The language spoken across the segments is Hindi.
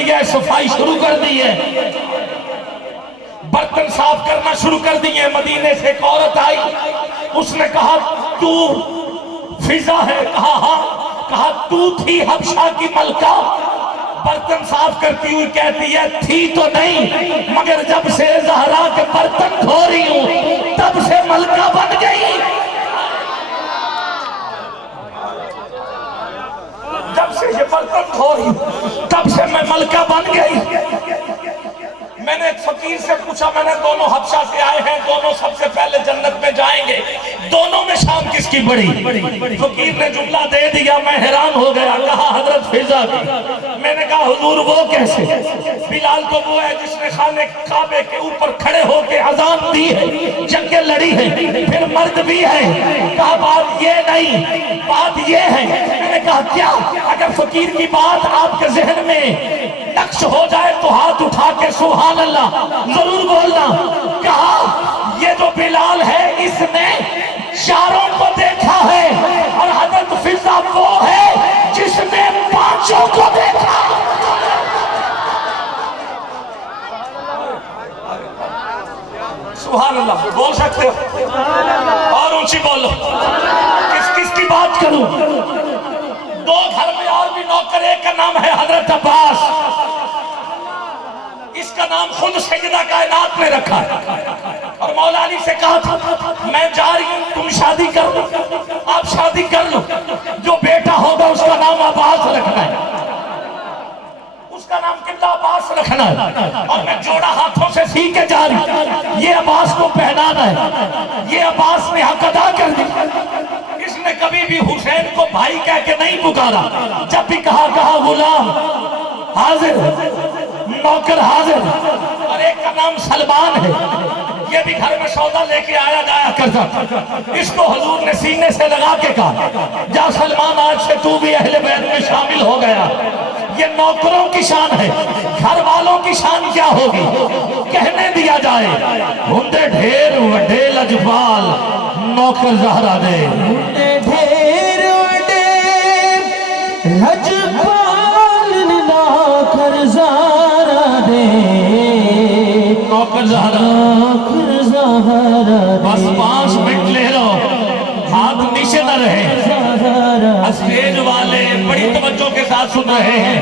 लिया, सफाई शुरू कर दी है, बर्तन साफ करना शुरू कर दिए। मदीने से एक औरत आई, उसने कहा तू फिजा है? कहा हाँ। कहा तू थी हबशा की मलका? बर्तन साफ करती हुई कहती है थी तो नहीं, मगर जब से ज़हरा के बर्तन धो रही हूं तब से मलका बन गई। जब से ये बर्तन धो रही हूं तब से मैं मलका बन गई। मैंने एक फकीर से पूछा, मैंने दोनों हबशा से आए हैं, दोनों सबसे पहले जन्नत में जाएंगे, दोनों में शान किसकी बड़ी? फकीर ने जुमला दे दिया, मैं हैरान हो गया। कहा हजरत फिजा की। मैंने कहा हुजूर वो कैसे? बिलाल तो वो है जिसने खाने काबे के ऊपर खड़े होकर अजान दी है, जंगें लड़ी है, फिर मर्द भी है। कहा बात ये नहीं, बात ये है। मैंने कहा क्या? अगर फकीर की बात आपके जहन में नक्श हो जाए तो हाथ उठा के सुभान अल्लाह जरूर बोलना। कहा ये जो बिलाल है इसने चारों को देखा है, और हजरत फिजा वो है जिसने पांचों को देखा। सुभान अल्लाह बोल सकते हो? और ऊंची बोलो। किस किस की बात करूं? दो घर में और भी नौकर, एक का नाम है हजरत अब्बास, इसका नाम खुद सैयदा कायनात ने रखा है। और मौला अली से कहा था मैं जा रही हूं, तुम शादी कर लो, आप शादी कर लो, जो बेटा होगा उसका नाम अब्बास रखना है, उसका नाम किबला अब्बास रखना है। और मैं जोड़ा हाथों से सी के जा रही, ये अब्बास को पहनाना है, ये अब्बास ने हक अदा कर दी। इसने कभी भी हुसैन को भाई कह के नहीं पुकारा, जब भी कहा गुलाम हाजिर, नौकर हाजिर। और एक का नाम सलमान है, ये भी घर में सौदा लेके आया जाया करता। इसको हुजूर ने सीने से लगा के कहा जा सलमान, आज से तू भी अहले बैत में शामिल हो गया। ये नौकरों की शान है, घर वालों की शान क्या होगी? कहने दिया जाए हुंदे ढेर वड्डे लजपाल नौकर ज़हरा दे, ढेर वड्डे लजपाल नौकर ज़हरा दे, नौकर ज़हरा। बस 5 मिनट ले लो, हाथ नीचे न रहे। स्टेज वाले बड़ी तवज्जो के साथ सुन रहे हैं,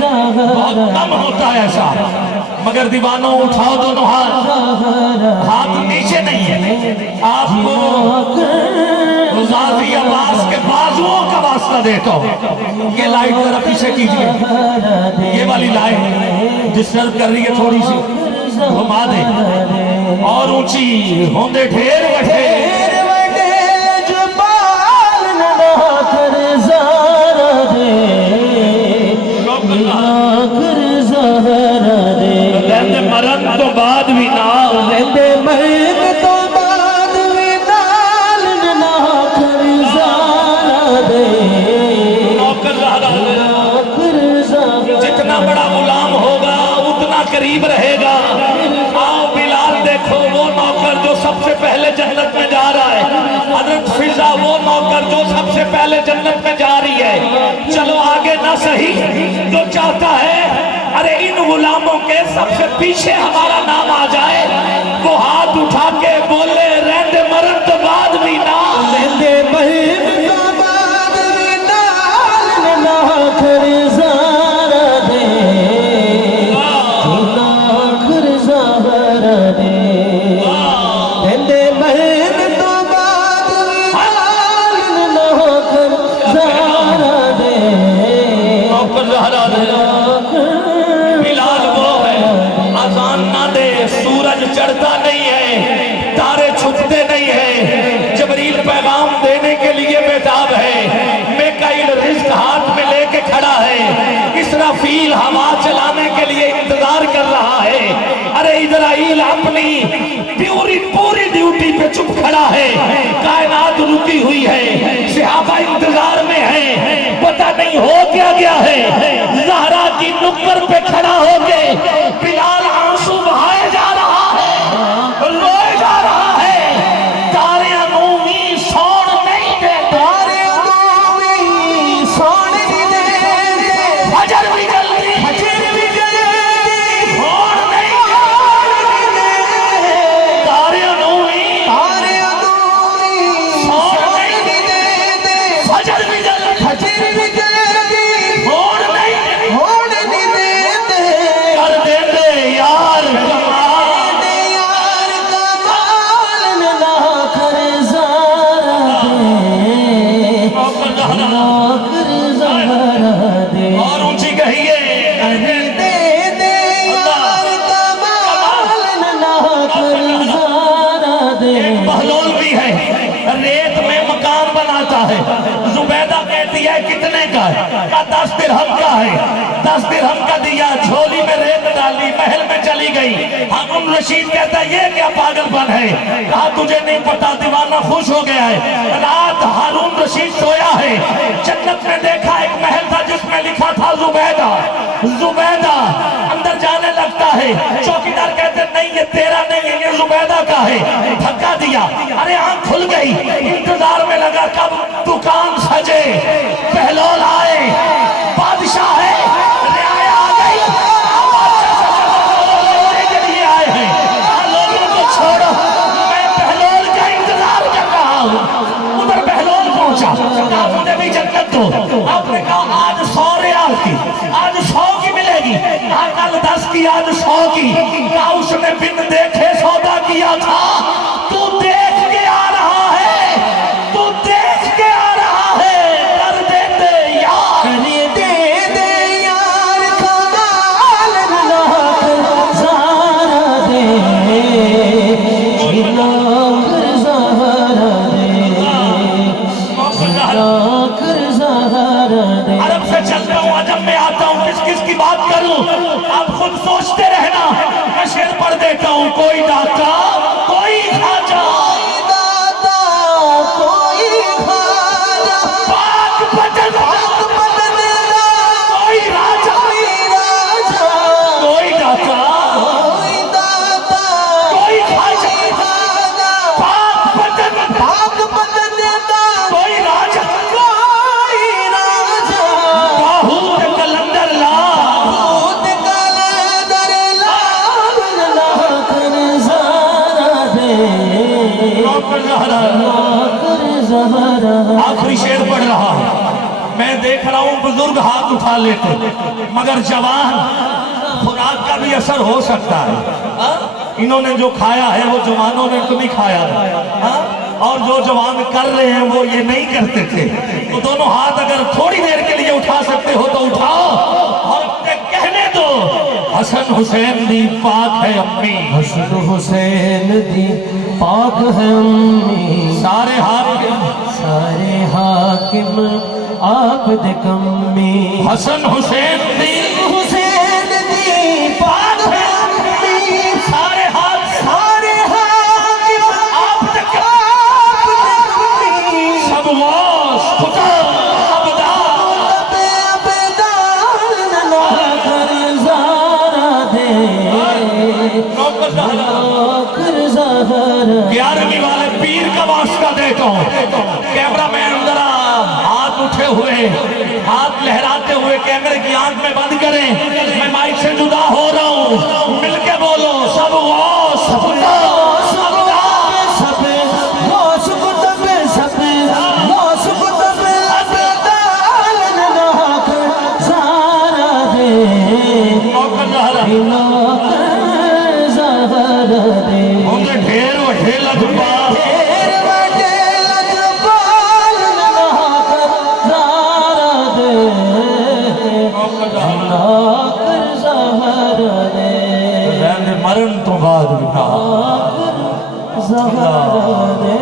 बहुत कम होता है ऐसा, मगर दीवानों उठाओ दोनों हाथ, हाथ नीचे नहीं है। आपको गुज़ारी अब्बास के बाजुओं का वास्ता देता हूं। ये लाइट जरा पीछे कीजिए, ये वाली लाइट डिस्टर्ब कर रही है, थोड़ी सी घुमा दे। और ऊंची होंदे ढेर वड्डे लजपाल नौकर ज़हरा दे, नौकर ज़हरा दे। लैंदे मरन तो बाद भी ना, लैंदे मरन तो बाद भी नाल नौकर ज़हरा दे, नौकर ज़हरा दे। नौकर ज़हरा। जितना बड़ा गुलाम होगा उतना करीब रहेगा। आओ बिलाल देखो, वो नौकर जो सबसे पहले जन्नत में जा रहा है, हजरत फिजा वो नौकर जो सबसे पहले जन्नत में जा रही है। चलो आगे ना सही, जो चाहता है अरे इन गुलामों के सबसे पीछे हमारा नाम आ जाए, वो हाथ उठा के बोले रहते मरन तो बाद भी ना, रहते मरन तो बाद भी नाल नौकर ज़हरा दे, नौकर ज़हरा दे। रहते मरन तो बाद भी नाल नौकर ज़हरा दे, नौकर ज़हरा दे। बिलाल वो है अजान ना दे, सूरज चढ़ता नहीं है, तारे छुपते नहीं है, जबरील पैगाम देने के लिए बेताब है, मेकाइल रिज़्क हाथ में लेके खड़ा है, इसराफील हवा चलाने के लिए इंतजार कर रहा है। अरे इजराइल अपनी पूरी ड्यूटी पे चुप खड़ा है, कायनात रुकी हुई है, सहाबा इंतजार में है, पता नहीं हो क्या गया है। ज़हरा की नुक्कर पे खड़ा होके बिलाल आंसू बहाए जा रहा है, रोए जा रहा है। तारे अनूमी सोन नहीं दे, तारे अनूमी सोन नहीं दे, फजर भी जल्दी, फजर भी है? का 10 दिरहम का है। 10 दिरहम का दिया, झोली में रेत डाली, महल में चली गई। हारून रशीद कहता है ये क्या पागलपन है? कहा तुझे नहीं पता, दीवाना खुश हो गया है। रात हारून रशीद सोया है, जन्नत में देखा एक महल था जिसमें लिखा था जुबैदा। जुबैदा अंदर जाने लगता है, चौकीदार कहते नहीं ये तेरा नहीं है, ये जुबैदा का है। धक्का दिया, अरे आंख खुल गई। इंतजार में लगा कब दुकान सजे, पहलौल आए, बादशाह है, रियाया आ गई, के लिए आए हैं। लोगों को छोड़ो, मैं पहलौल का इंतजार कर रहा हूँ। उधर पहलौल पहुंचा, कहा मुझे भी जन्नत दो। आपने कहा आज 100 रियाल की, आज 100 की मिलेगी। कल 10 की, आज 100 की। कहा उसने बिन देखे सौदा किया था, तू देख के आ रहा है, तू देख के आ रहा है। कर दे यार, कर दे यार, कमाल अल्लाह ज़ारा दे, कर ज़ारा दे। अरब से चलता हूँ, अजब में आता हूँ, किस किस की बात करूँ? आप खुद सोचते रहना। मैं शेर पढ़ देता हूँ। कोई दाता, कोई खाजा, कोई खाजा, पाक बदन, कोई राजा, कोई दाता, कोई खाजा, पाक बदन, कोई राजा, बहुत कलंदर ला, आखिरी शेर पढ़ रहा हूं। मैं देख रहा हूं बुजुर्ग हाथ उठा लेते, मगर जवान खुराक का भी असर हो सकता है। इन्होंने जो खाया है वो जवानों ने तो नहीं खाया है, और जो जवान कर रहे हैं वो ये नहीं करते थे। तो दोनों हाथ अगर थोड़ी देर के लिए उठा सकते हो तो उठाओ और कहने दो, हसन हुसैन दी पाक है अम्मी, हसन हुसैन दी पाक है अम्मी। सारे हाकिम आप दे कम्मी, हसन हुसैन दी पाक है अम्मी। सारे हाकिम आप दे कम्मी, सब गौस खुदा अबदाल ना कर ज़ारा दे, कर ज़ारा। 11वीं वाले पीर का वास्ता देता हूँ। कैमरा मैन अंदर हाथ उठे हुए, हाथ लहराते हुए कैमरे की आंख में बंद करें। मैं माइक से जुदा हो रहा हूँ, मिलके बोलो सब गौस खुदा होंगे ढेर मरण तो बाद ज़हरा दे।